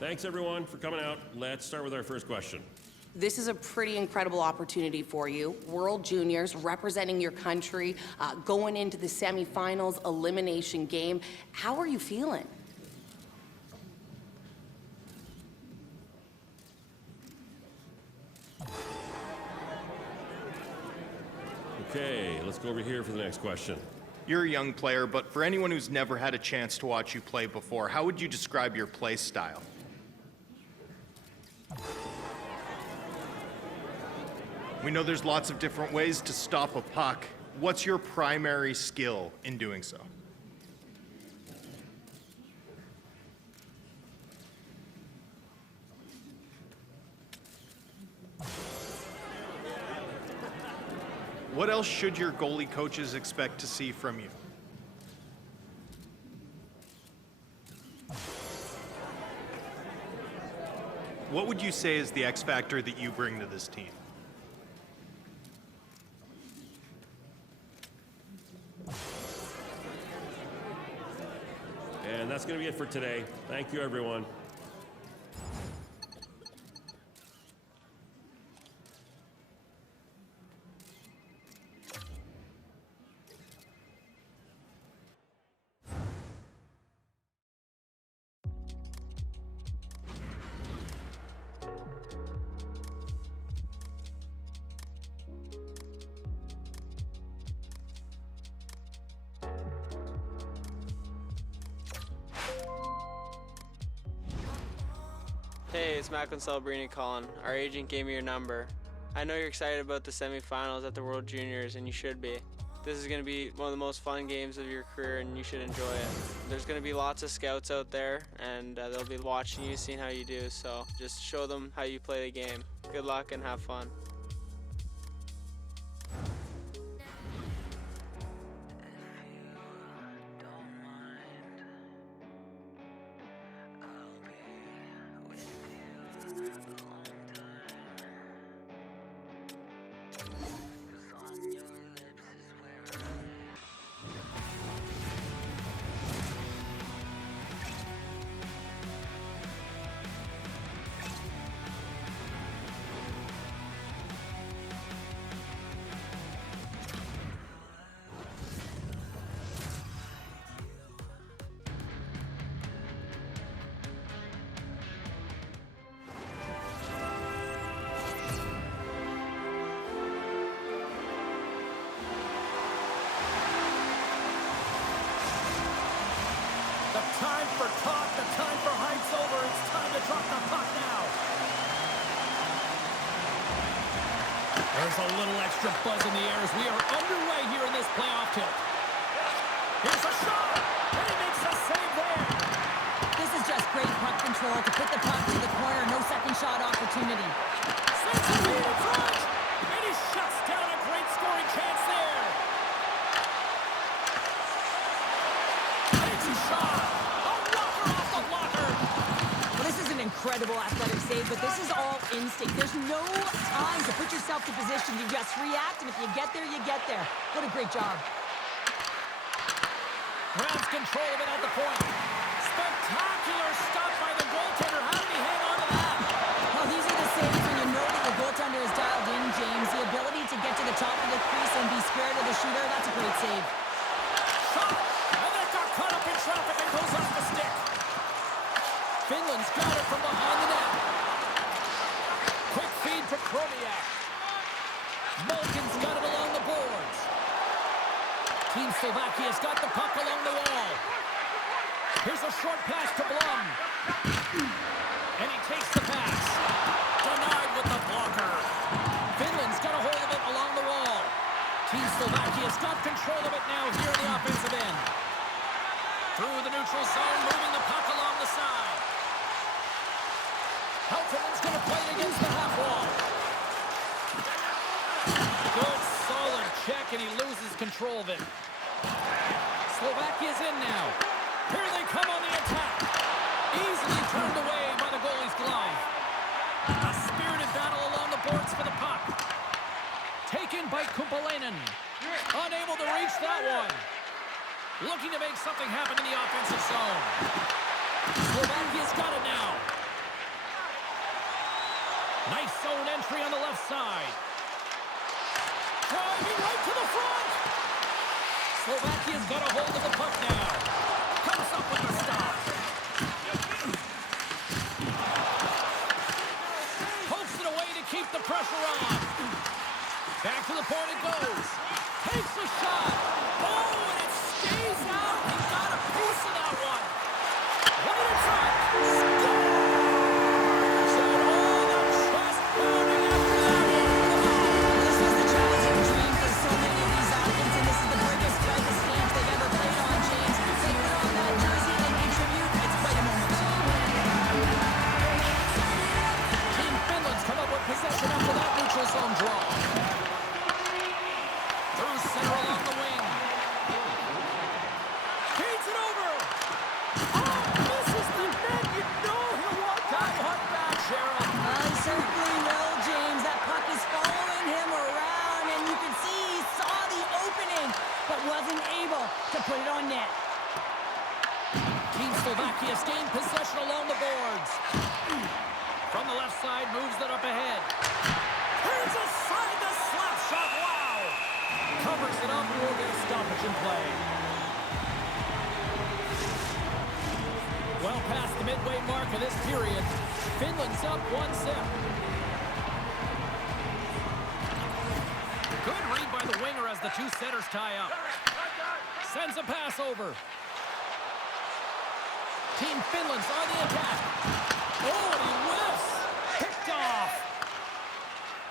Thanks, everyone, for coming out. Let's start with our first question. This is a pretty incredible opportunity for you. World Juniors, representing your country, going into the semifinals elimination game. How are you feeling? Okay, let's go over here for the next question. You're a young player, but for anyone who's never had a chance to watch you play before, how would you describe your play style? We know there's lots of different ways to stop a puck. What's your primary skill in doing so? What else should your goalie coaches expect to see from you? What would you say is the X factor that you bring to this team? And that's going to be it for today. Thank you, everyone. Hey, it's Macklin Celebrini calling. Our agent gave me your number. I know you're excited about the semifinals at the World Juniors, and you should be. This is going to be one of the most fun games of your career, and you should enjoy it. There's going to be lots of scouts out there, and they'll be watching you, seeing how you do, so just show them how you play the game. Good luck and have fun. The time for talk, the time for hype's over. It's time to drop the puck now. There's a little extra buzz in the air as we are underway here in this playoff tilt. Here's a shot, and he makes a save there. This is just great puck control to put the puck to the corner. No second shot opportunity. Sends it in front, and he shuts down a great scoring chance there. Empty shot. Incredible athletic save, but this is all instinct. There's no time to put yourself to position. You just react, and if you get there, you get there. What a great job. Brown's control of it at the point. Spectacular stop by the goaltender. How did he hang on to that? Well, these are the saves when you know that your goaltender is dialed in, James. The ability to get to the top of the crease and be scared of the shooter, that's a great save. Shot! And that got caught up in traffic and goes off the stick. Finland's got it from behind the net. Quick feed to Kromiak. Malkin's got it along the boards. Team Slovakia's got the puck along the wall. Here's a short pass to Blum. And he takes the pass. Denied with the blocker. Finland's got a hold of it along the wall. Team Slovakia's got control of it now here in the offensive end. Through the neutral zone, moving the puck along the side. Heltonen's going to play it against the half wall. Good, solid check, and he loses control of it. Slovakia's in now. Here they come on the attack. Easily turned away by the goalie's glove. A spirited battle along the boards for the puck. Taken by Kumpalainen. Unable to reach that one. Looking to make something happen in the offensive zone. Slovakia's got it now. Nice zone entry on the left side. Driving right to the front. Slovakia's got a hold of the puck now. Comes up with the stop. Pokes it away to keep the pressure on. Back to the point it goes. Takes a shot. Oh, and it stays out. He got a piece of that one. Right in front. Scores! And all the chest pounding after that one. This was the challenging dream for so many of these athletes, and this is the biggest stage they've ever played on, James. To put on that jersey and contribute, it's quite a moment. Team Finland's come up with possession after that neutral zone draw. Through center along the wing. Feeds it over. Oh, misses the net. You know he'll want that one back, Cheryl. Certainly will, James. That puck is following him around, and you can see he saw the opening, but wasn't able to put it on net. Team Slovakia's gained possession along the boards. From the left side, moves it up ahead. Turns aside the slap shot. Wow! Covers it up. We'll get a stoppage in play. Well past the midway mark of this period. Finland's up 1-0. Good read by the winger as the two setters tie up. Sends a pass over. Team Finland's on the attack. Oh, and he whiffs. Picked off.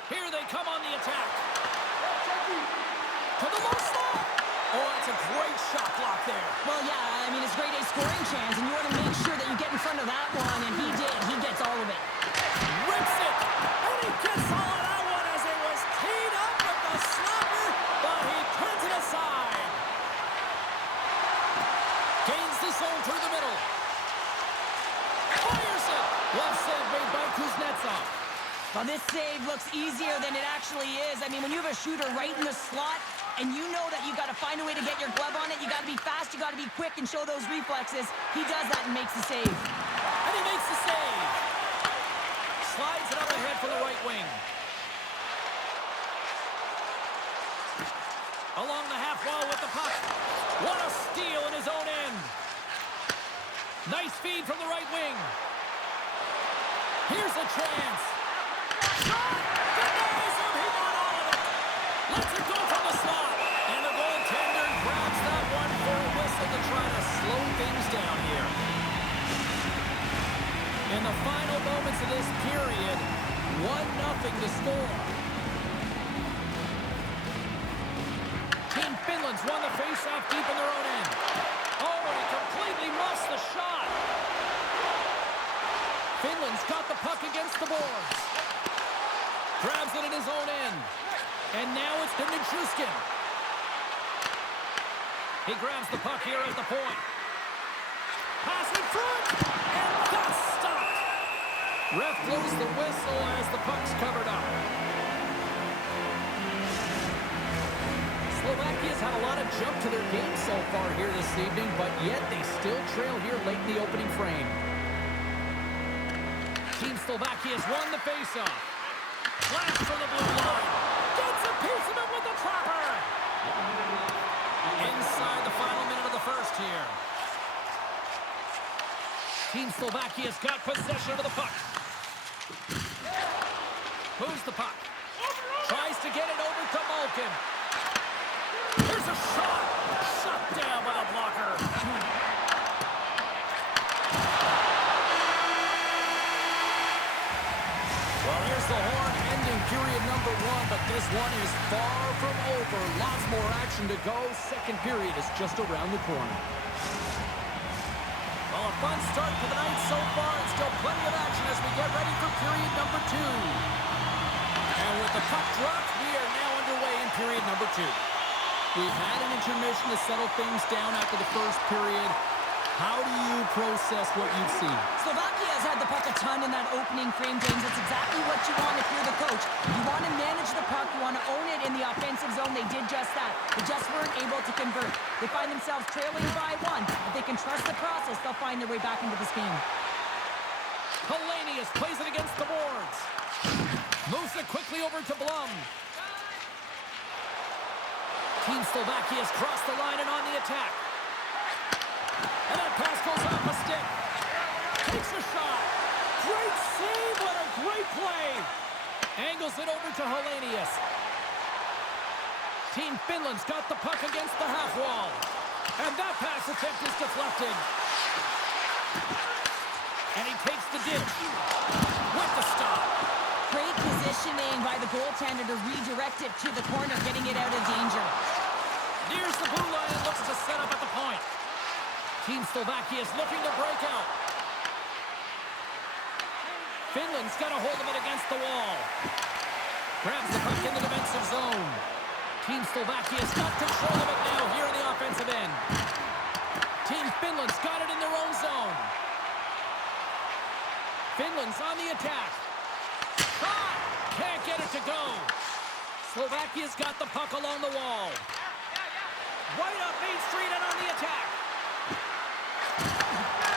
Here they come on the attack. To the low slot. Oh, it's a great shot block there. Well, yeah, I mean, it's grade A scoring chance, and you want to make sure that you get in front of that one, and he did. He gets all of it. Rips it. And he gets all of that one as it was teed up with the slapper, but he turns it aside. Gains the zone through the middle. Fires it. Glove save made by Kuznetsov. Well, this save looks easier than it actually is. I mean, when you have a shooter right in the slot, and you know that you got to find a way to get your glove on it, you got to be fast, you got to be quick, and show those reflexes. He does that and makes the save. And he makes the save. Slides it up ahead for the right wing. Along the half wall with the puck. What a steal in his own end. Nice feed from the right wing. Here's a chance. Shot! Denies him. He got all of it. Lets it go from the slot. And the goaltender grabs that one for a whistle to try to slow things down here. In the final moments of this period, 1-0 to score. Team Finland's won the face-off deep in their own end. Oh, and he completely muffs the shot. Finland's got the puck against the boards. Grabs it in his own end. And now it's to Nichushkin. He grabs the puck here at the point. Pass in front. And that's stopped. Ref blows the whistle as the puck's covered up. Slovakia's had a lot of jump to their game so far here this evening, but yet they still trail here late in the opening frame. Team Slovakia's won the faceoff. Flash from the blue line. Gets a piece of it with the trapper. Inside the final minute of the first here. Team Slovakia's got possession of the puck. Moves the puck. Tries to get it over to Malkin. Here's a shot. Shut down by the blocker. Well, here's the horn ending period number 1, but this one is far from over. Lots more action to go. Second period is just around the corner. Well, a fun start to the night so far, and still plenty of action as we get ready for period number 2. And with the puck dropped, we are now underway in period number 2. We've had an intermission to settle things down after the first period. How do you process what you've seen? Slovakia has had the puck a ton in that opening frame, James. That's exactly what you want if you're the coach. You want to manage the puck. You want to own it in the offensive zone. They did just that. They just weren't able to convert. They find themselves trailing by 1. If they can trust the process, they'll find their way back into this game. Hellenius plays it against the boards. Moves it quickly over to Blum. Team Slovakia's crossed the line and on the attack. And that pass goes off a stick. Takes a shot. Great save. What a great play. Angles it over to Hellenius. Team Finland's got the puck against the half wall. And that pass attempt is deflected. And he takes the ditch with the stop. Great positioning by the goaltender to redirect it to the corner, getting it out of danger. Nears the blue line and looks to set up at the point. Team Slovakia is looking to break out. Finland's got a hold of it against the wall. Grabs the puck in the defensive zone. Team Slovakia's got control of it now here in the offensive end. Team Finland's got it in their own zone. Finland's on the attack. Shot! Can't get it to go. Slovakia's got the puck along the wall. Right up Main Street and on the attack.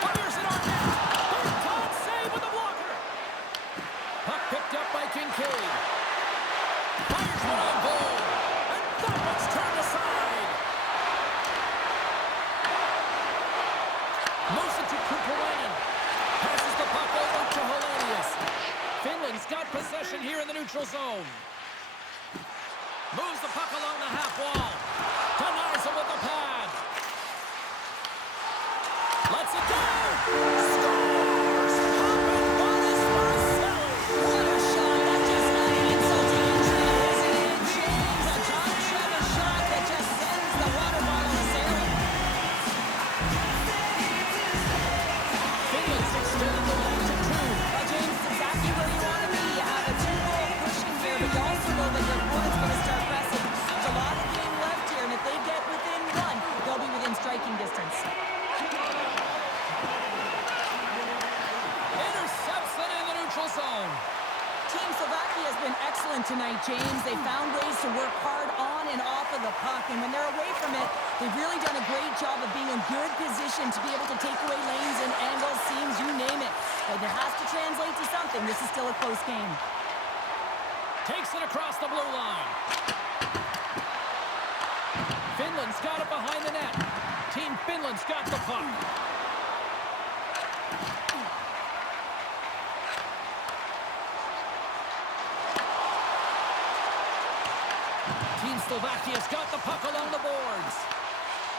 Fires it on net. Third time save with the blocker. Puck picked up by Kincaid. Fires one on goal. And that one's turned aside. Moves it to Kupoinen. Passes the puck over to Hellenius. Finland's got possession here in the neutral zone. Moves the puck along the half wall. Denies him with the pad. Lets it go. Scores! Up and bonus Marcelli. What a shot. That's just not an insulting injury, isn't it, James? A John Chevy shot that just sends the water bottle sailing. Finland's extended the lead to 2. Well, James, exactly where you want to be. You have a 2-goal pushing here, but you also know that your opponent's going to start pressing. There's a lot of game left here, and if they get within 1, they'll be within striking distance. Intercepts it in the neutral zone. Team Slovakia has been excellent tonight, James. They found ways to work hard on and off of the puck, and when they're away from it, they've really done a great job of being in good position to be able to take away lanes and angles, seams, you name it. But it has to translate to something. This is still a close game. Takes it across the blue line. Finland's got it behind the net. Team Finland's got the puck. Team Slovakia's got the puck along the boards.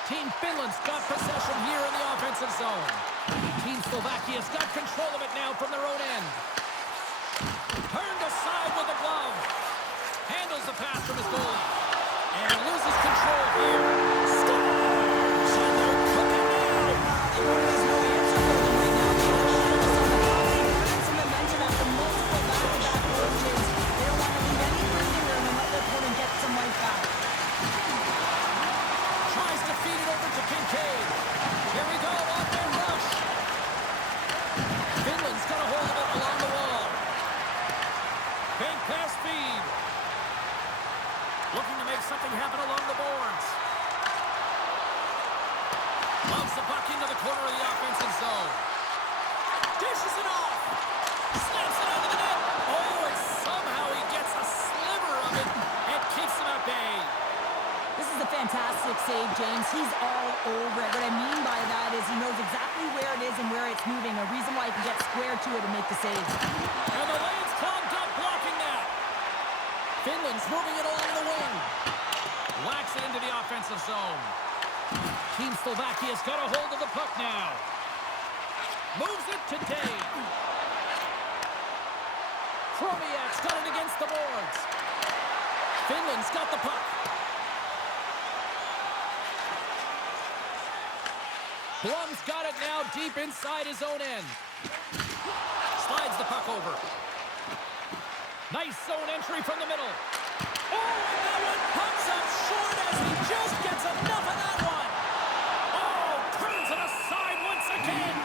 Team Finland's got possession here in the offensive zone. Team Slovakia's got control of it now from their own end. Turned aside with the glove. Handles the pass from his goalie. And loses control here. Scores! And they're cooking now. There's no answer for them right now. They some momentum after multiple back-to-back goals, James. They don't want to leave any breathing room and let their opponent get some life back. Tries to feed it over to Kincaid. Here we go, on their rush. Finland's got a hold of it along the wall. Bank pass feed. Looking to make something happen along the boards. Loves the puck into the corner of the offensive zone. Dishes it off. Slaps it out of the net. Oh, and somehow he gets a sliver of it and keeps him at bay. This is a fantastic save, James. He's all over it. What I mean by that is he knows exactly where it is and where it's moving. A reason why he can get square to it and make the save. And the lane's clogged up, blocking that. Finland's moving it along the wing. Whacks it into the offensive zone. Team Slovakia's got a hold of the puck now. Moves it to Dave. Chromiak's got it against the boards. Finland's got the puck. Blum's got it now deep inside his own end. Slides the puck over. Nice zone entry from the middle. Oh, and that one comes up short as he just gets enough of that one. Oh, turns it aside once again.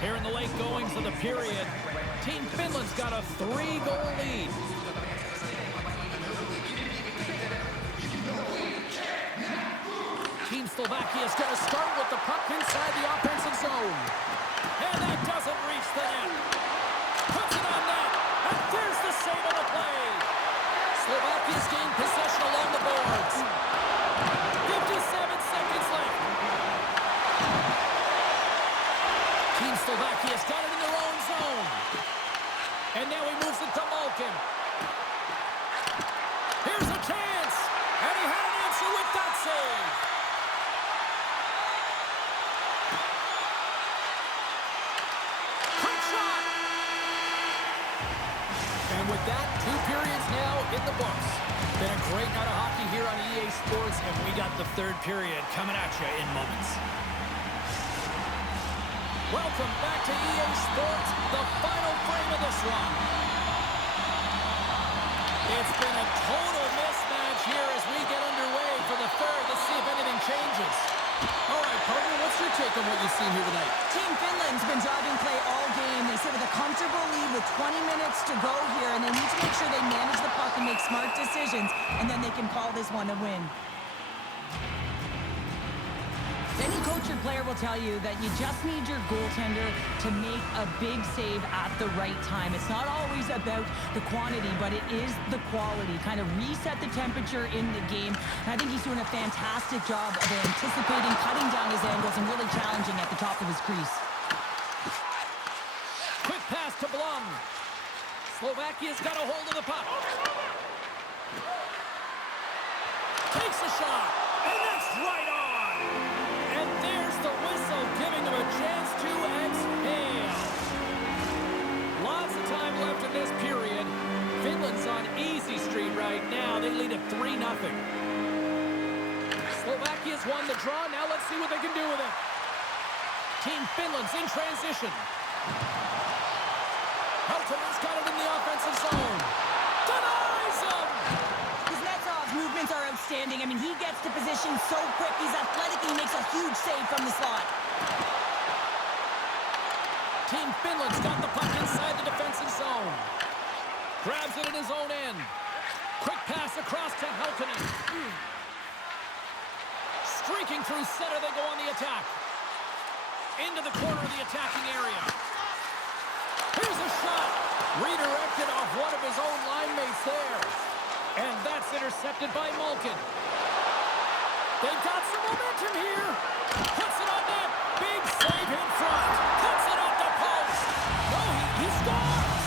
Here in the late going innings of the period. Team Finland's got a 3-goal lead. Team Slovakia's going to start with the puck inside the offensive zone. And that doesn't reach the net. Puts it on net. And there's the save on the play. Slovakia's gained possession along the boards. 57 seconds left. Team Slovakia's got it in their own zone. And now he moves it to Malkin. Here's a chance. And he had an answer with that save. Quick shot. And with that, 2 periods now in the books. Been a great night of hockey here on EA Sports, and we got the 3rd period coming at you in moments. Welcome back to EA Sports, the final frame of this one. It's been a total mismatch here as we get underway for the 3rd. Let's see if anything changes. All right, partner, what's your take on what you've seen here tonight? Team Finland's been driving play all game. They sit with a comfortable lead with 20 minutes to go here, and they need to make sure they manage the puck and make smart decisions, and then they can call this one a win. Any coach or player will tell you that you just need your goaltender to make a big save at the right time. It's not always about the quantity, but it is the quality. Kind of reset the temperature in the game. And I think he's doing a fantastic job of anticipating, cutting down his angles, and really challenging at the top of his crease. Quick pass to Blum. Slovakia's got a hold of the puck. Takes a shot, and that's right on. And there's the whistle, giving him a chance to exhale. Lots of time left in this period. Finland's on easy street right now. They lead at 3-0. Slovakia's won the draw. Now let's see what they can do with it. Team Finland's in transition. Heltonen's got it in the offensive zone. Denies him! Kuznetsov's movements are outstanding. I mean, he gets to position so quick. He's athletic and he makes a huge save from the slot. Team Finland's got the puck inside the defensive zone. Grabs it in his own end. Quick pass across to Heltonen. Streaking through center, they go on the attack. Into the corner of the attacking area. Here's a shot. Redirected off one of his own line mates there. And that's intercepted by Malkin. They've got some momentum here. Puts it on net. Big save in front. Puts it up the post. No, he scores.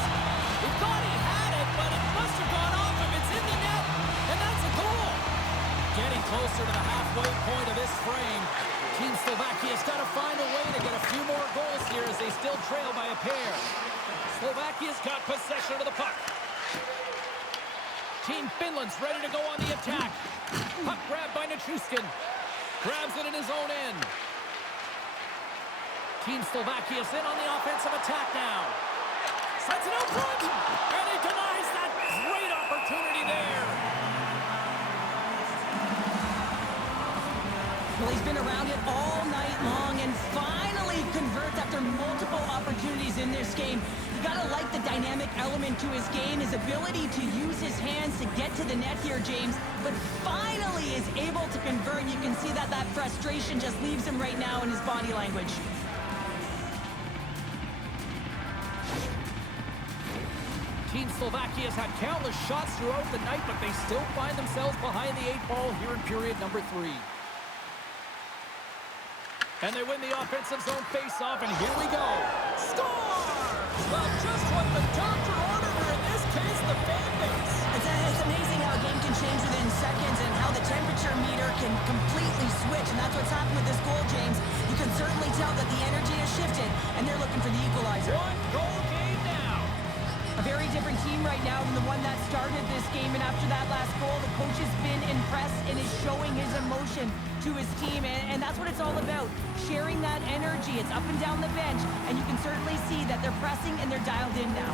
He thought he had it, but it must have gone off him. It's in the net, and that's a goal. Getting closer to the halfway point of this frame. Team Slovakia's got to find a way to get a few more goals here as they still trail by a pair. Slovakia's got possession of the puck. Team Finland's ready to go on the attack. Puck grabbed by Nichushkin. Grabs it in his own end. Team Slovakia's in on the offensive attack now. Sends it out front. And he denies that great opportunity there. Well, he's been around it all night long and finally converts after multiple opportunities in this game. You gotta like the dynamic element to his game, his ability to use his hands to get to the net here, James, but finally is able to convert. You can see that frustration just leaves him right now in his body language. Team Slovakia's had countless shots throughout the night, but they still find themselves behind the 8 ball here in period number 3. And they win the offensive zone face-off, and here we go. Score! Well, just what the doctor ordered, or in this case, the fan base. It's amazing how a game can change within seconds and how the temperature meter can completely switch, and that's what's happened with this goal, James. You can certainly tell that the energy has shifted, and they're looking for the equalizer. 1-goal game now. A very different team right now than the one that started this game, and after that last goal, the coach has been impressed and is showing his emotion to his team, and that's what it's all about, sharing that energy. It's up and down the bench, and you can certainly see that they're pressing and they're dialed in now.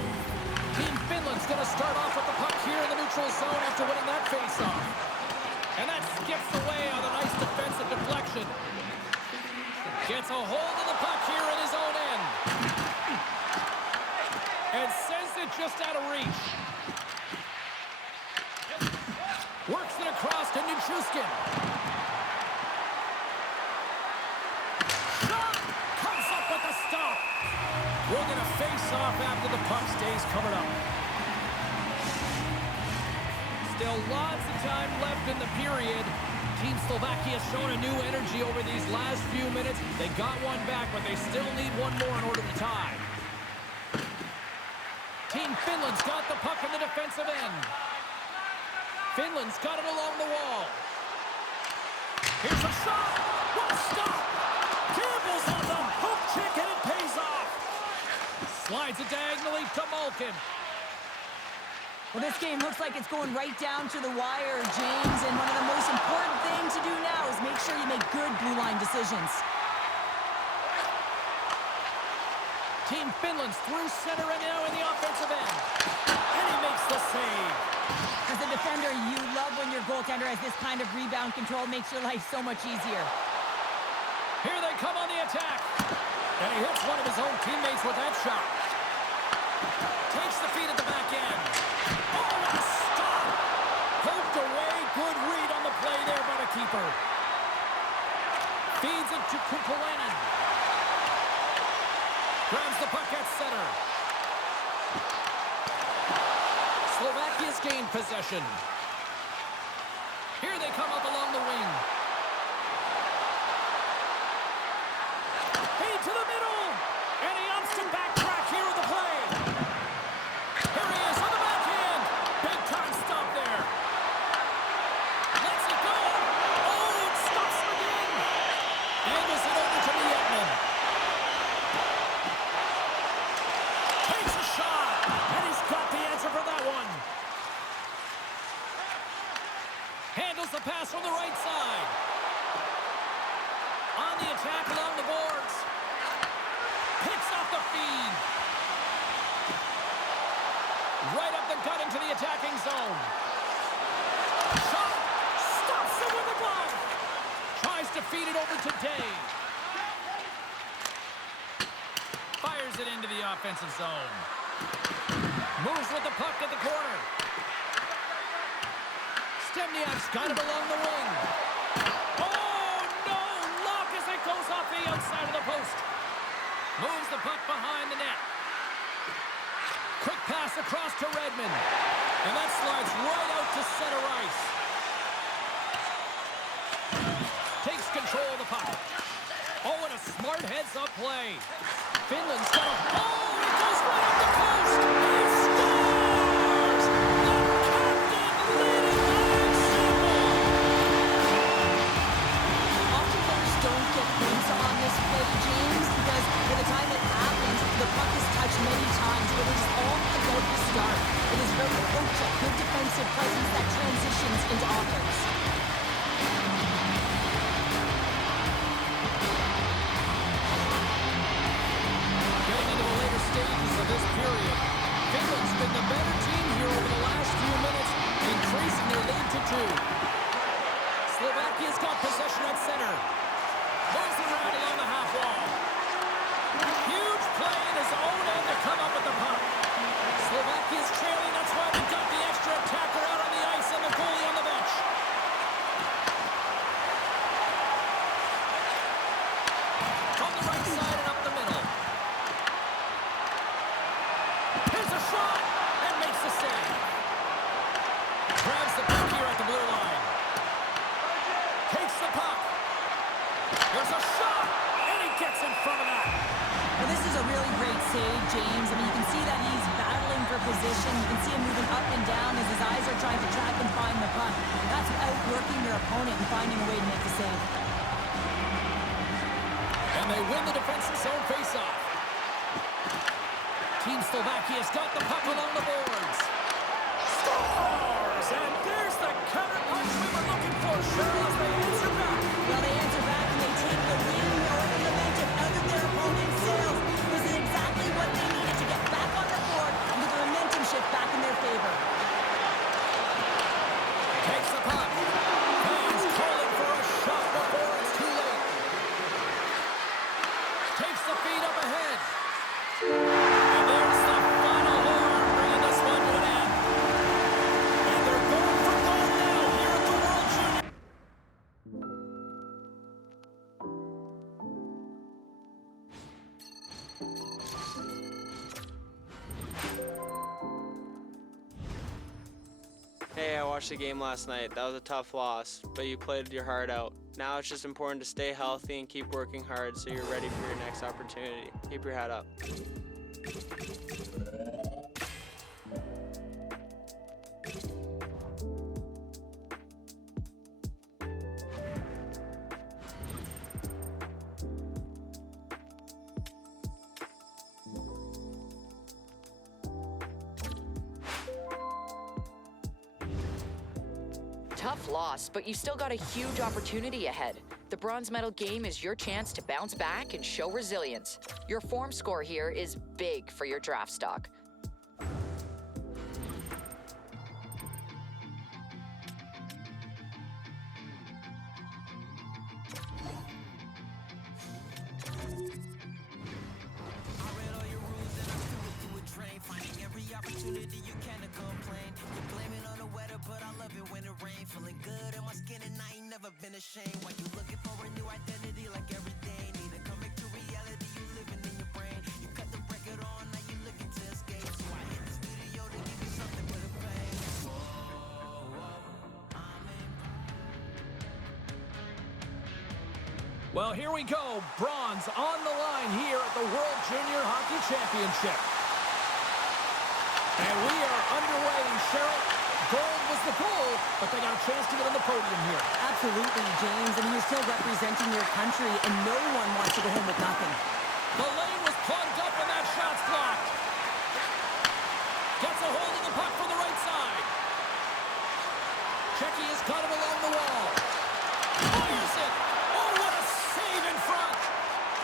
Team Finland's going to start off with the puck here in the neutral zone after winning that face-off. And that skips away on a nice defensive deflection. Gets a hold of the puck here in his own end. just out of reach. Works it across to Nichushkin. Shot! Comes up with a stop. We're going to face off after the puck stays covered up. Still lots of time left in the period. Team Slovakia has shown a new energy over these last few minutes. They got one back, but they still need one more in order to tie. Team Finland's got the puck in the defensive end. Finland's got it along the wall. Here's a shot. What a stop. Campbell's on the hook check, and it pays off. Slides it diagonally to Malkin. Well, this game looks like it's going right down to the wire, James, and one of the most important things to do now is make sure you make good blue line decisions. Team Finland's through center and now in the offensive end. And he makes the save. As a defender, you love when your goaltender has this kind of rebound control. Makes your life so much easier. Here they come on the attack. And he hits one of his own teammates with that shot. Takes the feed at the back end. Oh, what a stop! Poked away. Good read on the play there by the keeper. Feeds it to Kupalainen. Grabs the puck at center. Slovakia's gained possession. Here they come up along the wing. Feed to the middle. And he ups to backtrack here with the play. Here he is on the backhand. Big time stop there. Lets it go. Oh, it stops him again. Angles it over to Lietman. Takes a shot. And he's got the answer for that one. Handles the pass from the right side. On the attack along the boards. Picks off the feed. Right up the gut into the attacking zone. Shot. Stops it with a glove. Tries to feed it over to Day. Fires it into the offensive zone. Moves with the puck at the corner. Stemniak's got it along the wing. Oh, no! Lock as it goes off the outside of the post. Moves the puck behind the net. Quick pass across to Redmond. And that slides right out to center ice. Takes control of the puck. Oh, and a smart heads-up play. Finland's got a... Oh, it goes right up the post! He scores! The captain leading by example! Often players don't get points on this play, James, because by the time it happens, the puck is touched many times, but it is all about the start. It is very poke-check, good defensive presence that transitions into offense. Getting into the later stages of this period, Finland's been the better team here over the last few minutes, increasing their lead to 2. Slovakia's got possession at center. Moves around along the half wall. Huge play in his own end to come up with the puck. Slovakia's trailing, that's why they got the extra attacker out on the ice and the goalie on the bench. From the right side and up the middle. Here's a shot and makes the save. Grabs the puck here at the blue line. Takes the puck. There's a shot and he gets in front of that. Well, this is a really great save, James. I mean, you can see that he's battling for position. You can see him moving up and down as his eyes are trying to track and find the puck. That's outworking your opponent and finding a way to make the save. And they win the defensive zone faceoff. Team Slovakia's got the puck along the boards. Scores! And there's the counter punch we were looking for. Charles, they answer back. Well, they answer back and they take the wind or the momentum out of their opponent's sails. This is exactly what they needed to get back on the board and get the momentum shift back in their favor. Takes the puck. Fans calling for a shot before it's too late. Takes the feed up ahead. And there's the final horn, bringing Hey, I watched the game last night. That was a tough loss, but you played your heart out. Now it's just important to stay healthy and keep working hard so you're ready for your next opportunity. Keep your head up. Tough loss, but you still got a huge opportunity ahead. The bronze medal game is your chance to bounce back and show resilience. Your form score here is big for your draft stock. Well, here we go. Bronze on the line here at the World Junior Hockey Championship. And we are underway. And Cheryl, gold was the goal, but they got a chance to get on the podium here. Absolutely, James, and you're still representing your country, and no one wants to go home with nothing. The lane was plugged up and that shot's blocked. Gets a hold of the puck from the right side. Checky has got him along the wall. Fires it. Oh, what a save in front.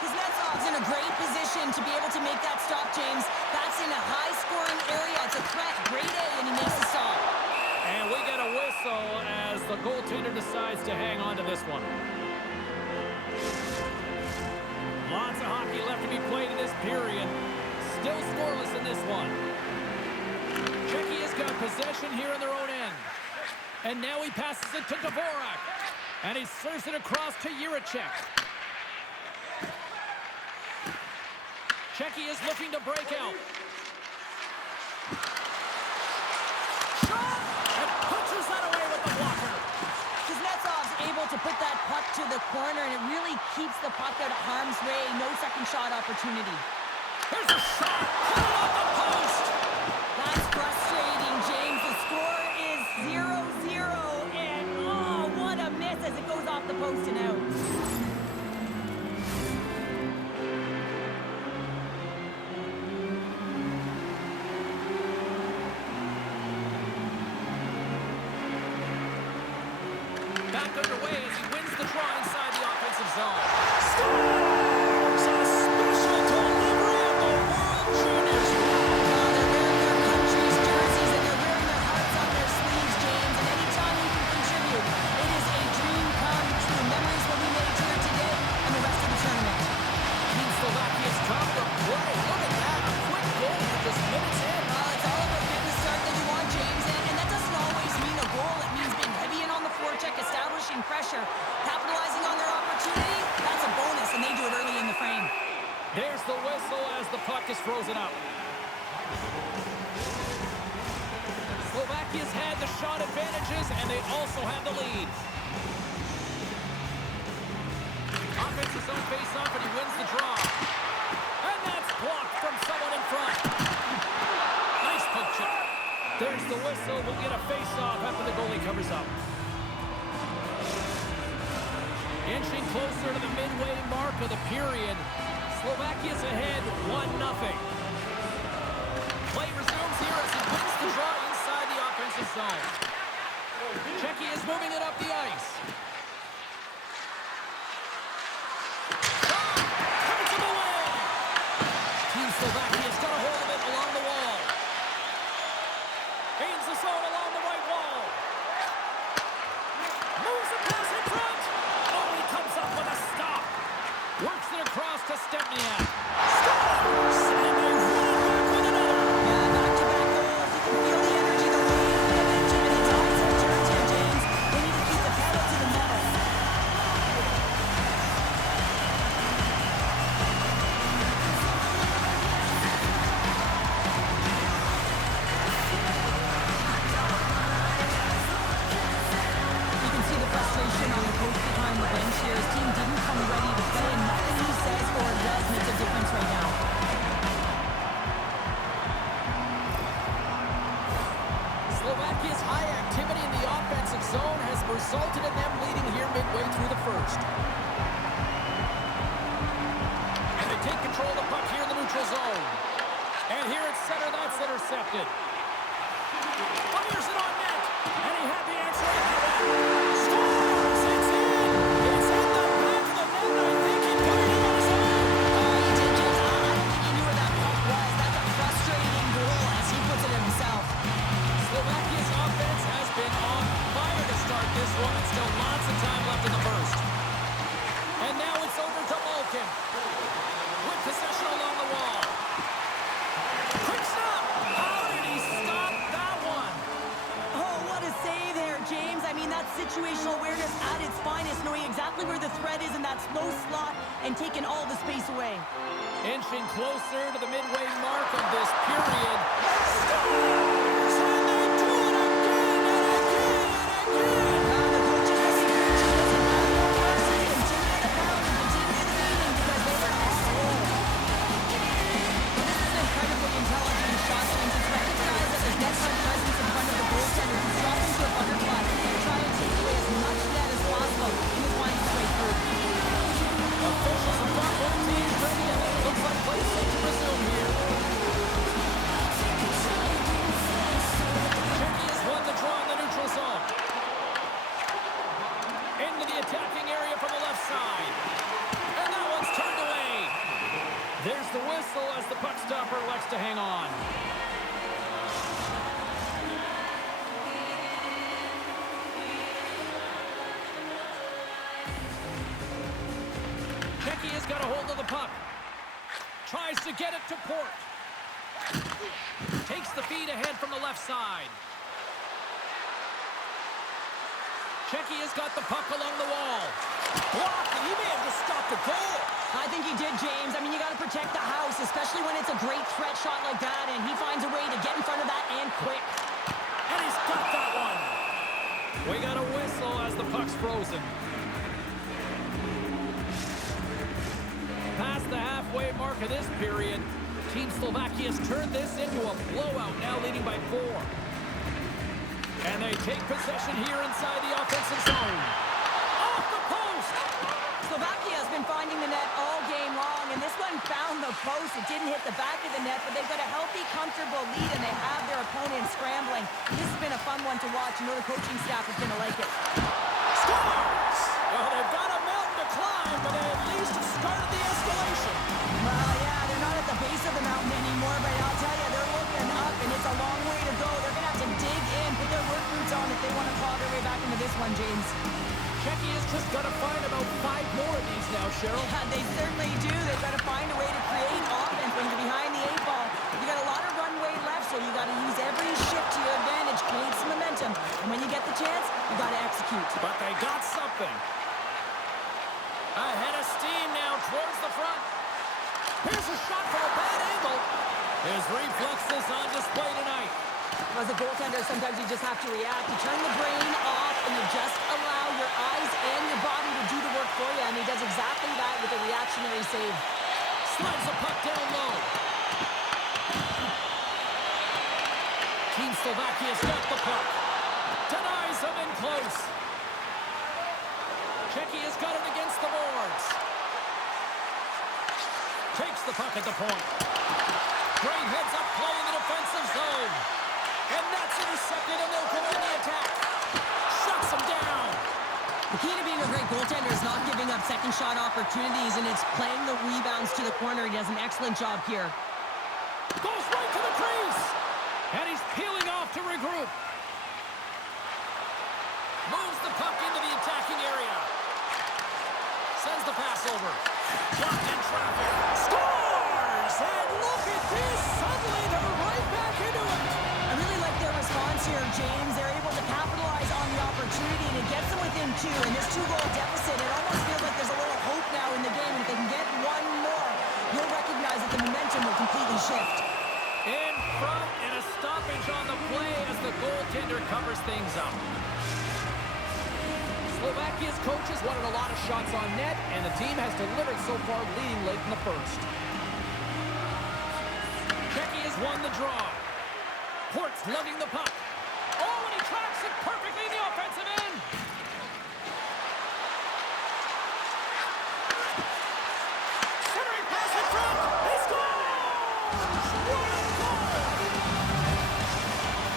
Kuznetsov's in a great position to be able to make that stop, James. That's in a high-scoring area. It's a threat. Great A, and he makes the stop. And we get a whistle as the goaltender decides to hang on to this one. Lots of hockey left to be played in this period. Still scoreless in this one. Checky has got possession here in their own end. And now he passes it to Dvorak. And he serves it across to Jiricek. Checky is looking to break out. Shot! And punches that away with the blocker. Kuznetsov's able to put that puck to the corner, and it really keeps the puck out of harm's way. No second shot opportunity. Here's a shot. Put it off the post. That's frustrating, James. The score is 0-0, and oh, what a miss as it goes off the post and out. Back underway as he wins the draw inside the offensive zone. Scores! A special delivery of the World Juniors. They're wearing their country's jerseys, and they're wearing their hearts on their sleeves, James. And anytime you can contribute, it is a dream come true. Memories will be made here today and the rest of the tournament. Team Slovakia's top the play. Look at that. A quick goal here just minutes in. It's all about getting the start that you want, James. And that doesn't always mean a goal. It means being heavy in on the forecheck, establishing pressure, capitalizing on their opportunity. That's a bonus, and they do it early in the frame. There's the whistle as the puck is frozen up. Slovakia's had the shot advantages, and they also have the lead. Offensive zone face-off, and he wins the draw. And that's blocked from someone in front. Nice poke check. There's the whistle. We'll get a face-off after the goalie covers up. Inching closer to the midway mark of the period. Slovakia's ahead 1-0. Play resumes here as he wins the draw inside the offensive zone. Checky is moving it up the ice. Shot! Comes him away! Team Slovakia's got a hold of it along the wall. Gains the zone along the right wall. Moves the pass in front. Oh, he comes up with a stop. Works it across to Stepniak. Scores! And they run it back with another. Yeah, back-to-back goals. You can feel the energy, the weight, the momentum, and the tides have turned here, James. They need to keep the pedal to the metal. team didn't come ready to play, and nothing he says or does makes a difference right now. Slovakia's high activity in the offensive zone has resulted in them leading here midway through the first. And they take control of the puck here in the neutral zone. And here at center, that's intercepted. Fires it on net. And he had the answer after that. Scores! It's in! It's in the back of the net. I think he put it in on his own. He did, James. I don't think he knew where that puck was. That's a frustrating goal as he puts it himself. Slovakia's offense has been on fire to start this one, and still lots of time left in the first. And now it's over to Malkin. With possession along the wall. Quick stop! How did he stop that one? Oh, what a save there, James. I mean, that's situational awareness at its finest, knowing exactly where the threat is in that slow slot and taking all the space away. Inching closer to the midway mark of this period. Scores! And they do it again and again and again! The coaches are encouraging us to have more mercy, continue the pound and continue the beating because they were at home. This is an incredibly intelligent shot, James. It's recognized that there's net front presence in front of the goaltender. He's dropped into a butterfly and try and take away as much net as possible. He was finding his way through. Officials have got both teams ready, and it looks like play set to resume here. Czechia has won the draw in the neutral zone. Into the attacking area from the left side. And that one's turned away. There's the whistle as the puck stopper elects to hang on. Czechia's got a hold of the puck. Tries to get it to Port. Takes the feed ahead from the left side. Czechia's got the puck along the wall. Blocked, and he may have just stopped the goal. I think he did, James. I mean, you got to protect the house, especially when it's a great threat shot like that, and he finds a way to get in front of that and quick. And he's got that one. We got a whistle as the puck's frozen. Past the halfway mark of this period, Team Slovakia's turned this into a blowout, now leading by 4. And they take possession here inside the offensive zone. Off the post! Slovakia has been finding the net all game long, and this one found the post. It didn't hit the back of the net, but they've got a healthy, comfortable lead, and they have their opponent scrambling. This has been a fun one to watch. You know the coaching staff is going to like it. Scores! Well, they've got a mountain to climb, but they at least have started the escalation. Well, yeah, they're not at the base of the mountain anymore, but I'll tell you, they're looking up, and it's a long way to go. They're going to have to dig in, put their work boots on if they want to claw their way back into this one, James. Czechia's just got to find about 5 more of these now, Cheryl. Yeah, they certainly do. They've got to find a way to create offense when you're behind the 8 ball. You got a lot of runway left, so you got to use every shift to your advantage, create some momentum, and when you get the chance, you got to execute. But they got something. Ahead of steam now towards the front. Here's a shot from a bad angle. His reflexes on display tonight. As a goaltender, sometimes you just have to react. You turn the brain off, and you just allow your eyes and your body to do the work for you, and he does exactly that with a reactionary save. Slides the puck down low. Team Slovakia's got the puck. Denies him in close. Czechia's got it against the boards. Takes the puck at the point. Great heads-up play in the defensive zone. And that's intercepted, and they'll go in the attack. Shuts him down. The key to being a great goaltender is not giving up second shot opportunities, and it's playing the rebounds to the corner. He does an excellent job here. Goes right to the crease. And he's peeling off to regroup. Moves the puck into the attacking area. Sends the pass over. Blocked in traffic. Scores! And look at this. Suddenly they're right back into it. I really like their response here, James. They're able to capitalize on the opportunity, and it gets them within 2. In this 2-goal deficit, it almost feels like there's a little hope now in the game. If they can get one more, you'll recognize that the momentum will completely shift. In front, and a stoppage on the play as the goaltender covers things up. Slovakia's coaches wanted a lot of shots on net, and the team has delivered so far, leading late in the first. Czechia's won the draw. Port's lugging the puck. Oh, and he tracks it perfectly in the offensive end. Centering pass in front. He scores! What a goal!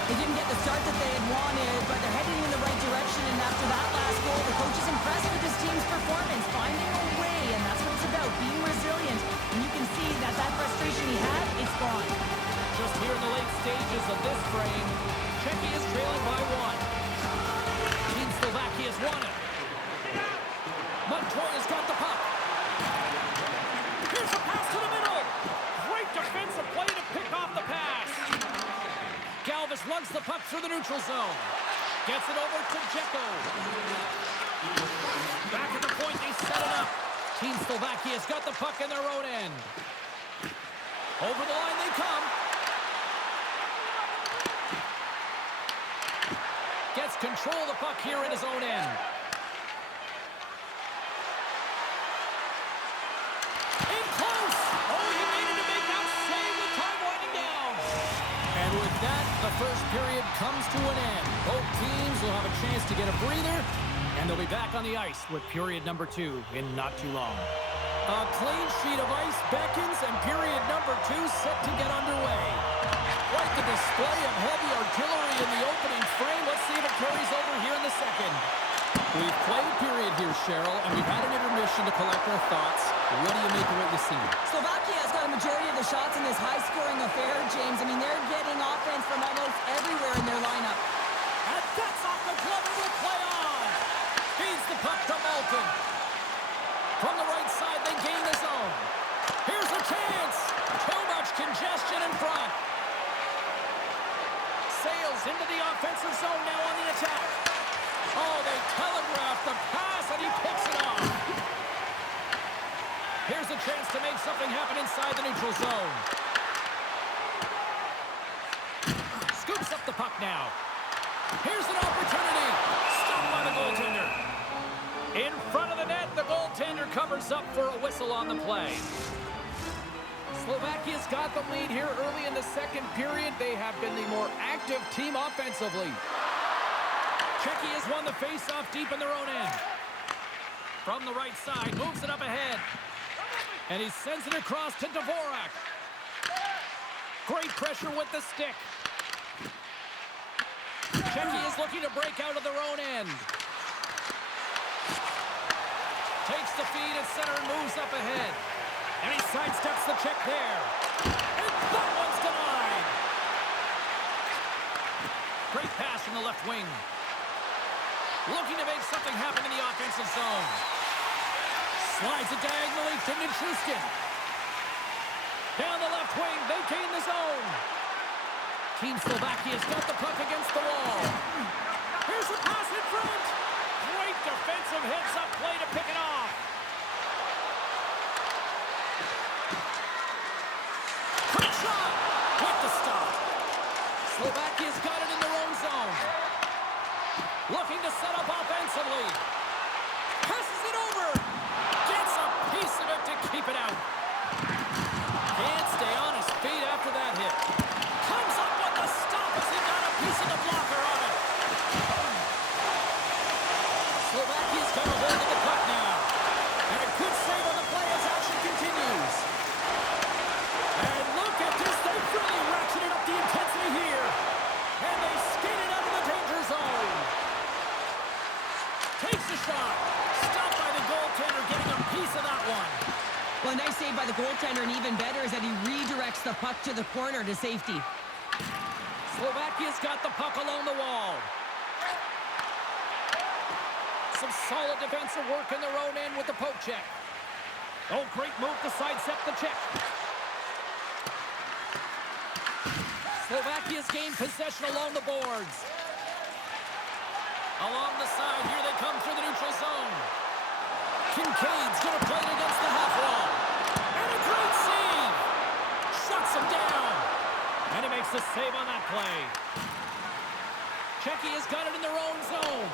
They didn't get the start that they had wanted, but they're heading in the right direction. And after that last goal, the coach is impressed with his team's performance, finding a way, and that's what it's about, being resilient. And you can see that frustration he had is gone. Just here in the late stages of this frame, Czechia is trailing by 1. Team Slovakia's won it. Montoya's got the puck. Here's a pass to the middle. Great defensive play to pick off the pass. Galvis lugs the puck through the neutral zone. Gets it over to Dzeko. Back at the point, they set it up. Team Slovakia's got the puck in their own end. Over the line they come. Gets control of the puck here in his own end. In close! Oh, he made it to make that save with time winding down. And with that, the first period comes to an end. Both teams will have a chance to get a breather, and they'll be back on the ice with period number 2 in not too long. A clean sheet of ice beckons, and period number 2 set to get underway. Quite the display of heavy artillery in the opening frame. Let's see if it carries over here in the second. We've played period here, Cheryl, and we've had an intermission to collect our thoughts. What do you make of what you see? Slovakia has got a majority of the shots in this high-scoring affair, James. I mean, they're getting offense from almost everywhere in their lineup. And that's off the glove and will play on. Feeds the puck to Malkin. From the right side, they gain the zone. Here's a chance. Too much congestion in front. Sails into the offensive zone now on the attack. Oh, they telegraphed the pass, and he picks it off. Here's a chance to make something happen inside the neutral zone. Scoops up the puck now. Here's an opportunity. Stopped by the goaltender. In front of the net, the goaltender covers up for a whistle on the play. Slovakia's got the lead here early in the second period. They have been the more active team offensively. Czechia's won the face-off deep in their own end. From the right side, moves it up ahead. And he sends it across to Dvorak. Great pressure with the stick. Czechia's looking to break out of their own end. Takes the feed at center and moves up ahead. And he sidesteps the check there. And that one's denied. Great pass from the left wing. Looking to make something happen in the offensive zone. Slides it diagonally to Nichushkin. Down the left wing, they gain the zone. Team Slovakia's got the puck against the wall. Here's a pass in front. Great defensive heads-up play to pick it off. Quick shot. Quick to stop. Slovakia's got it in their own zone. Looking to set up offensively. Passes it over. Gets a piece of it to keep it out. Can't stay on his feet after that hit. Comes up with the stop as he got a piece of the blocker on it. Slovakia's got a hold of the puck now. And a good save on the play as action continues. And look at this. They've really ratcheted up the intensity here. And they skated out of the danger zone. Takes the shot. Stopped by the goaltender, getting a piece of that one. Well, a nice save by the goaltender, and even better is that he redirects the puck to the corner to safety. Slovakia's got the puck along the wall. Some solid defensive work in their own end with the poke check. Oh, great move to sidestep the check. Slovakia's gained possession along the boards. Along the side, here they come through the neutral zone. Kincaid's going to play it against the half wall. And a great save! Shuts him down. And he makes the save on that play. Czechia's got it in their own zone.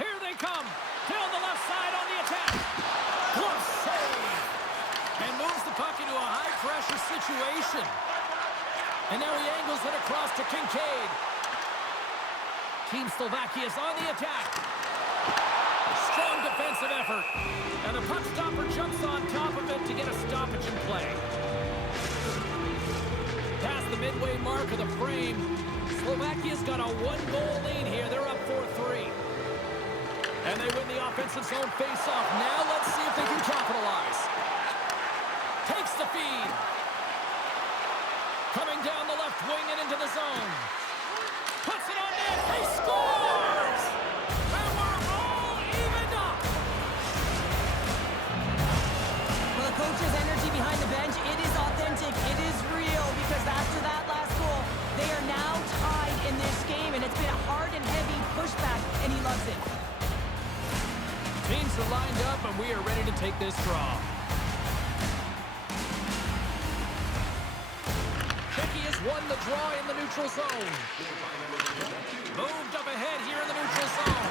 Here they come. Down the left side on the attack. Glove save. And moves the puck into a high-pressure situation. And now he angles it across to Kincaid. Team Slovakia is on the attack. Strong defensive effort. And the puck stopper jumps on top of it to get a stoppage in play. Past the midway mark of the frame, Slovakia's got a one-goal lead here. They're up 4-3. And they win the offensive zone face-off. Now let's see if they can capitalize. Takes the feed. Coming down the left wing and into the zone. Puts it on net. He scores! And we're all evened up. Well, the coach's energy behind the bench, it is authentic. It is real because after that last goal, they are now tied in this game, and it's been a hard and heavy pushback, and he loves it. Teams are lined up, and we are ready to take this draw. Czechia has won the draw in the neutral zone. Moved up ahead here in the neutral zone.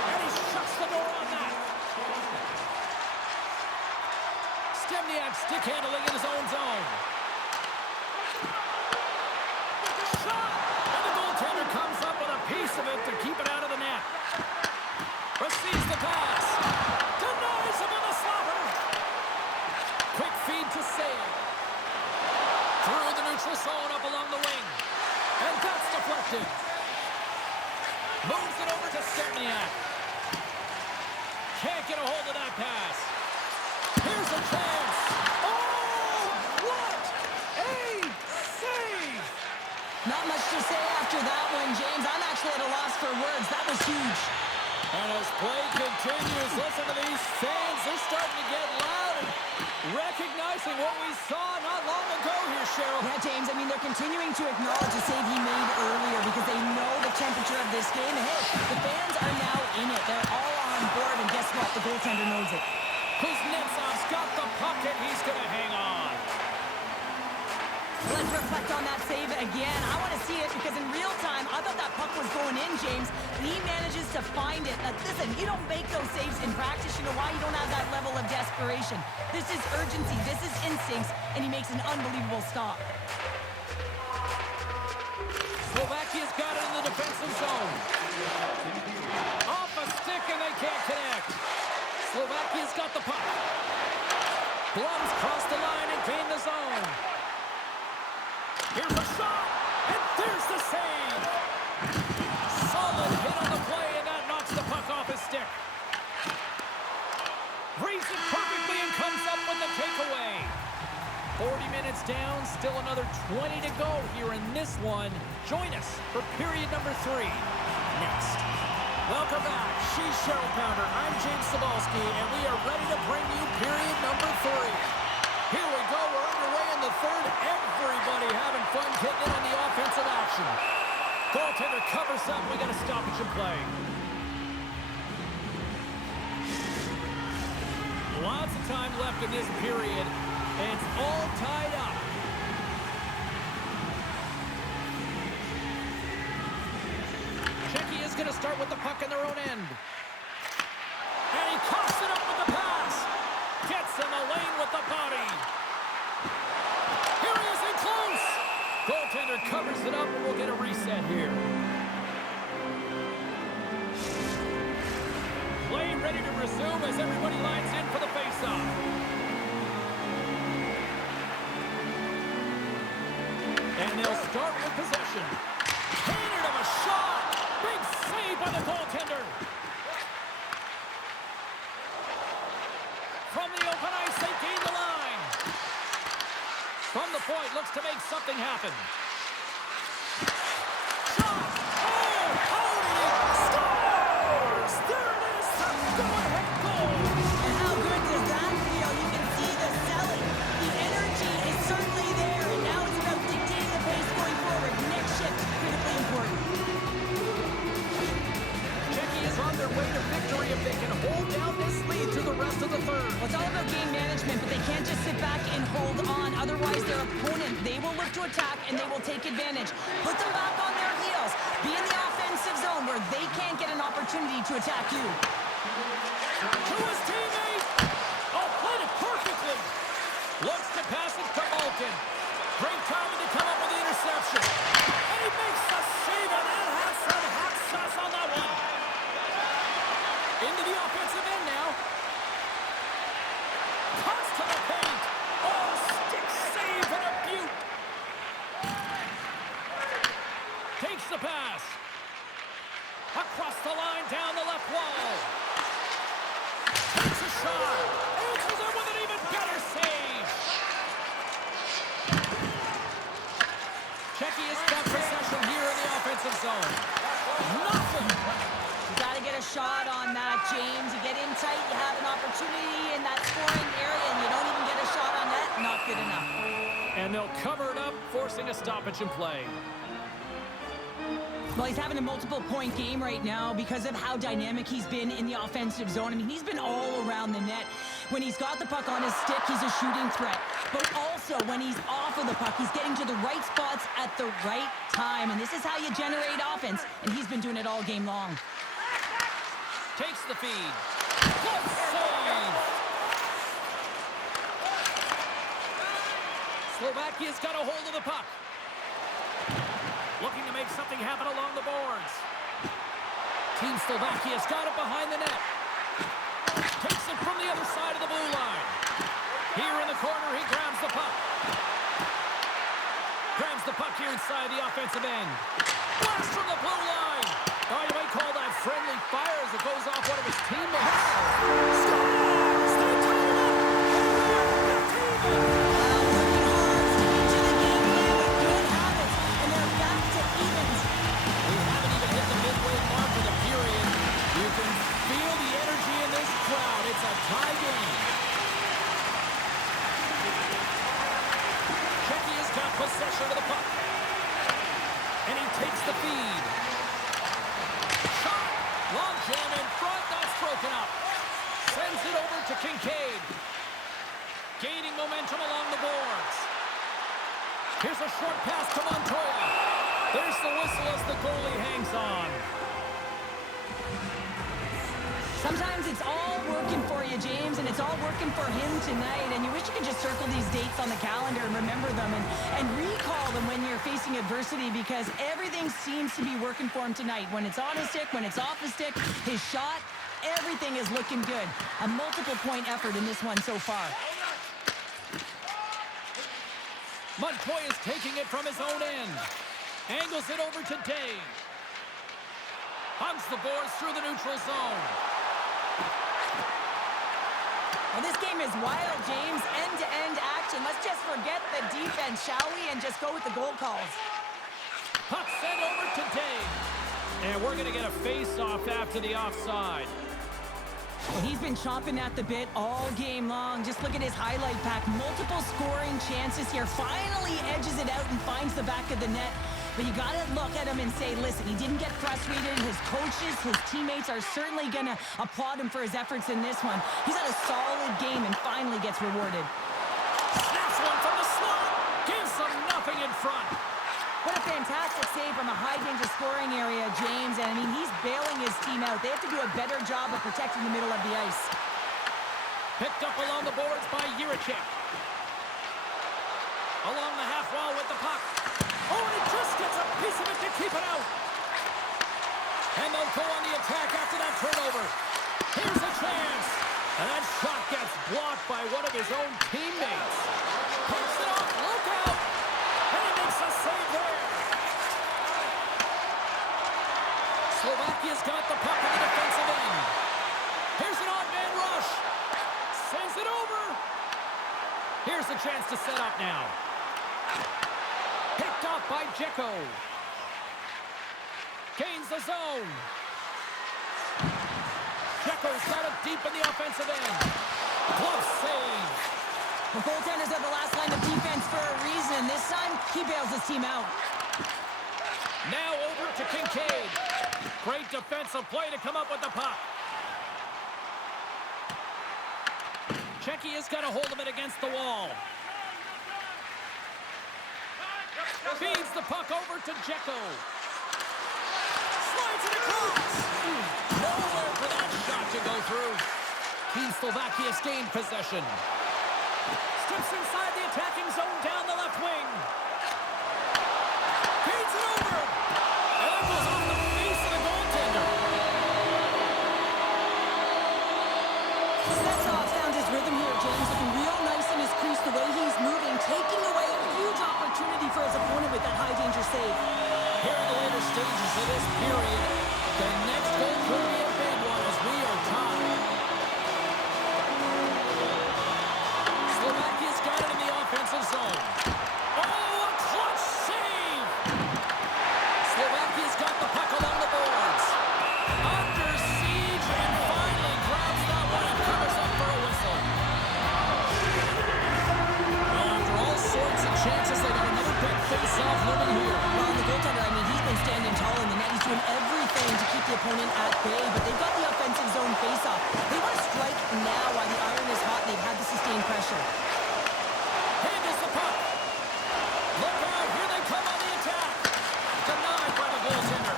And he shuts the door on that. Stempniak stick handling in his own zone. Shot! And the goaltender comes up with a piece of it to keep it out of the net. Receives the pass. Denies him on the slaughter. Quick feed to save. Through the neutral zone up along the wing. And that's deflected. Moves it over to Stempniak. Can't get a hold of that pass. Here's a chance. Oh, what a save! Not much to say after that one, James. I'm actually at a loss for words. That was huge. And as play continues, listen to these fans. They're starting to get loud and recognizing what we saw not long ago here, Cheryl. Yeah, James, I mean, they're continuing to acknowledge the save he made earlier because they know the temperature of this game. And hey, the fans are now in it. They're all on board, and guess what? The goaltender knows it. Kuznetsov's got the puck, and he's going to hang on. Let's reflect on that save again. I want to see it because in real time, I thought that puck was going in, James. He manages to find it. Now, listen, you don't make those saves in practice. You know why? You don't have that level of desperation. This is urgency. This is instincts, and he makes an unbelievable stop. Slovakia's got it in the defensive zone. Off a stick, and they can't connect. Slovakia's got the puck. Blums cross the line and gain the zone. Here's a shot, and there's the save. Solid hit on the play, and that knocks the puck off his stick. Reads it perfectly and comes up with the takeaway. 40 minutes down, still another 20 to go here in this one. Join us for period number 3 next. Welcome back. She's Cheryl Pounder. I'm James Cebulski, and we are ready to bring you period number 3. Here we go. We're underway in the third. Everybody having fun getting in on the offensive action. Goaltender covers up. We got a stoppage in play. Lots of time left in this period, and it's all tied up. Czechia is going to start with the puck in their own end. And he coughs it up with the pass. Gets him a lane with the body. Here he is in close. Goaltender covers it up, and we'll get a reset here. Play ready to resume as everybody lines in for the faceoff. And they'll start with possession. Handed him a shot. Big save by the goaltender. From the open ice, they gain the line. From the point, looks to make something happen. Shot! Oh, how did he scores? There it is, the go-ahead goal. And how good does that feel? You can see the selling. The energy is certainly there, and now it's about dictating the pace going forward. Next shift, critically important. Czechia is on their way to victory if they can hold down this lead through the rest of the third. Well, it's all about game management, but they can't just sit back and hold on. Otherwise, their opponent, they will look to attack, and they will take advantage. Put them back on their heels. Be in the offensive zone. zone where they can't get an opportunity to attack you. To his teammate. Oh, played it perfectly. Looks to pass it to Malkin. Great timing to come up with the interception. And he makes the save, and that has some hot sauce on that one. Into the offensive end now. Cuts to the paint. Oh, stick save and a beaut. Takes the pass. Across the line, down the left wall. Takes a shot. Answers it with an even better save. Czechia has got possession here in the offensive zone. Nothing. You got to get a shot on that, James. You get in tight, you have an opportunity in that scoring area, and you don't even get a shot on that. Not good enough. And they'll cover it up, forcing a stoppage in play. Well, he's having a multiple-point game right now because of how dynamic he's been in the offensive zone. I mean, he's been all around the net. When he's got the puck on his stick, he's a shooting threat. But also, when he's off of the puck, he's getting to the right spots at the right time. And this is how you generate offense, and he's been doing it all game long. Takes the feed. Good save. Slovakia's got a hold of the puck. Looking to make something happen along the boards. Team Slovakia's got it behind the net. Takes it from the other side of the blue line. Here in the corner, he grabs the puck. Grabs the puck here inside the offensive end. Blast from the blue line. Oh, you might call that friendly fire as it goes off one of his teammates. Scores! They tie it up! We haven't even hit the midway mark of the period. You can feel the energy in this crowd. It's a tie game. Czechia's got possession of the puck. And he takes the feed. Shot! Long jam in front. That's broken up. Sends it over to Kincaid. Gaining momentum along the boards. Here's a short pass to Montoya. There's the whistle as the goalie hangs on. Sometimes it's all working for you, James, and it's all working for him tonight. And you wish you could just circle these dates on the calendar and remember them and recall them when you're facing adversity, because everything seems to be working for him tonight. When it's on his stick, when it's off his stick, his shot, everything is looking good. A multiple-point effort in this one so far. Montoya's taking it from his own end. Angles it over to Dave. Hugs the boards through the neutral zone. Well, this game is wild, James. End-to-end action. Let's just forget the defense, shall we? And just go with the goal calls. Puck sent over to Dave. And we're going to get a face-off after the offside. Well, he's been chomping at the bit all game long. Just look at his highlight pack. Multiple scoring chances here. Finally edges it out and finds the back of the net. But you got to look at him and say, listen, he didn't get frustrated. His coaches, his teammates are certainly going to applaud him for his efforts in this one. He's had a solid game and finally gets rewarded. Snaps one from the slot. Gives them nothing in front. What a fantastic save from a high-danger scoring area, James. And, I mean, he's bailing his team out. They have to do a better job of protecting the middle of the ice. Picked up along the boards by Jiricek. Along the half wall with the puck. Oh, and he just gets a piece of it to keep it out. And they'll go on the attack after that turnover. Here's a chance. And that shot gets blocked by one of his own teammates. Picks it off. Look out. And he makes a save there. Slovakia's got the puck in the defensive end. Here's an odd man rush. Sends it over. Here's a chance to set up now. Picked off by Dzeko. Gains the zone. Dzeko's got it deep in the offensive end. Glove save. The goaltenders are the last line of defense for a reason. This time, he bails his team out. Now over to Kincaid. Great defensive play to come up with the puck. Czechia's got a hold of it against the wall. Feeds the puck over to Dzeko. Slides it across. Cross! Nowhere for that shot to go through. Team Slovakia gained possession. Steps inside the attacking zone down the left wing. Feeds it over. And that goes off the face of the goaltender. Kuznetsov found his rhythm here, James, looking real nice in his crease, the way he's moving, taking away a huge opportunity for his opponent with that high-danger save. Here in the later stages of this period, the next goal could be a big one as we are tied. Slovakia's got it in the offensive zone. Oh, a clutch save! Slovakia's got the puck along the boards. Under siege and finally grabs that one and covers up for a whistle. Well, after all sorts of chances, they got another big face-off looming here. Well, the goaltender, I mean, he's been standing tall in the net. He's doing everything to keep the opponent at bay, but they've got the offensive zone face-off. They want to strike now while the iron is hot and they've had the sustained pressure. Handles the puck. Look out, here they come on the attack. Denied by the goaltender.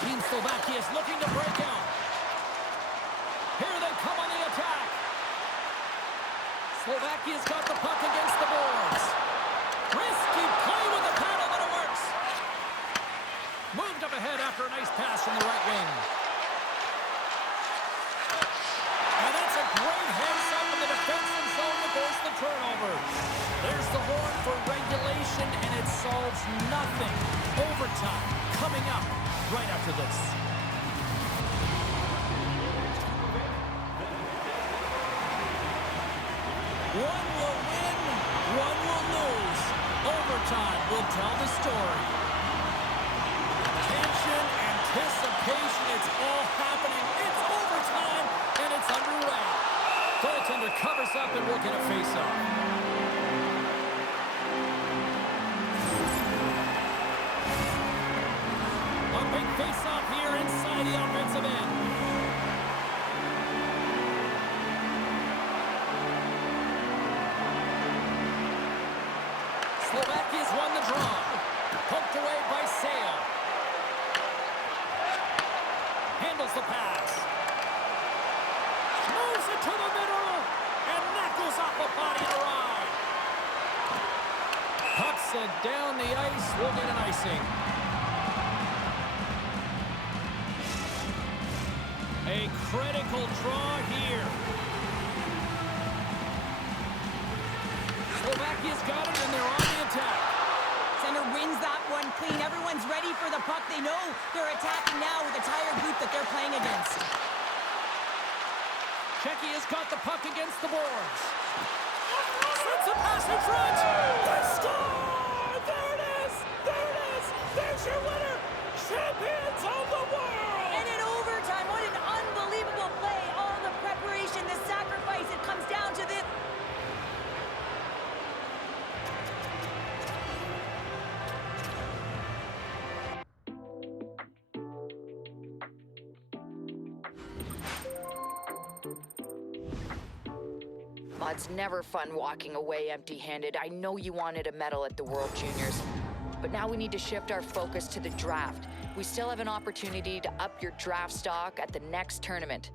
Team Slovakia is looking to break out. Here they come on the attack. Slovakia's got the puck against the boards. Risky play with the paddle, but it works. Moved up ahead after a nice pass from the right wing. And that's a great heads-up in the defensive zone to force the turnover. There's the horn for regulation, and it solves nothing. Overtime coming up right after this. One will win, one will lose. Overtime will tell the story. Tension, anticipation, it's all happening. It's overtime, and it's underway. Goaltender covers up, and we'll get a face-off. A big face-off here inside the offensive end. Slovakia's won the draw. Poked away by Sale. Handles the pass. Moves it to the middle. And that goes off the body of the ride. Pucks it down the ice. We'll get an icing. A critical draw here. Slovakia's got it, and they're on the attack. Center wins that one clean. Everyone's ready for the puck. They know they're attacking now with a tired group that they're playing against. Czechia's got the puck against the boards. Sends a pass in front. They score! There it is! There it is! There's your winner! Champions of the world! And in overtime, what an unbelievable play. All the preparation, the sacrifice, it comes down to this. Well, it's never fun walking away empty-handed. I know you wanted a medal at the World Juniors, but now we need to shift our focus to the draft. We still have an opportunity to up your draft stock at the next tournament.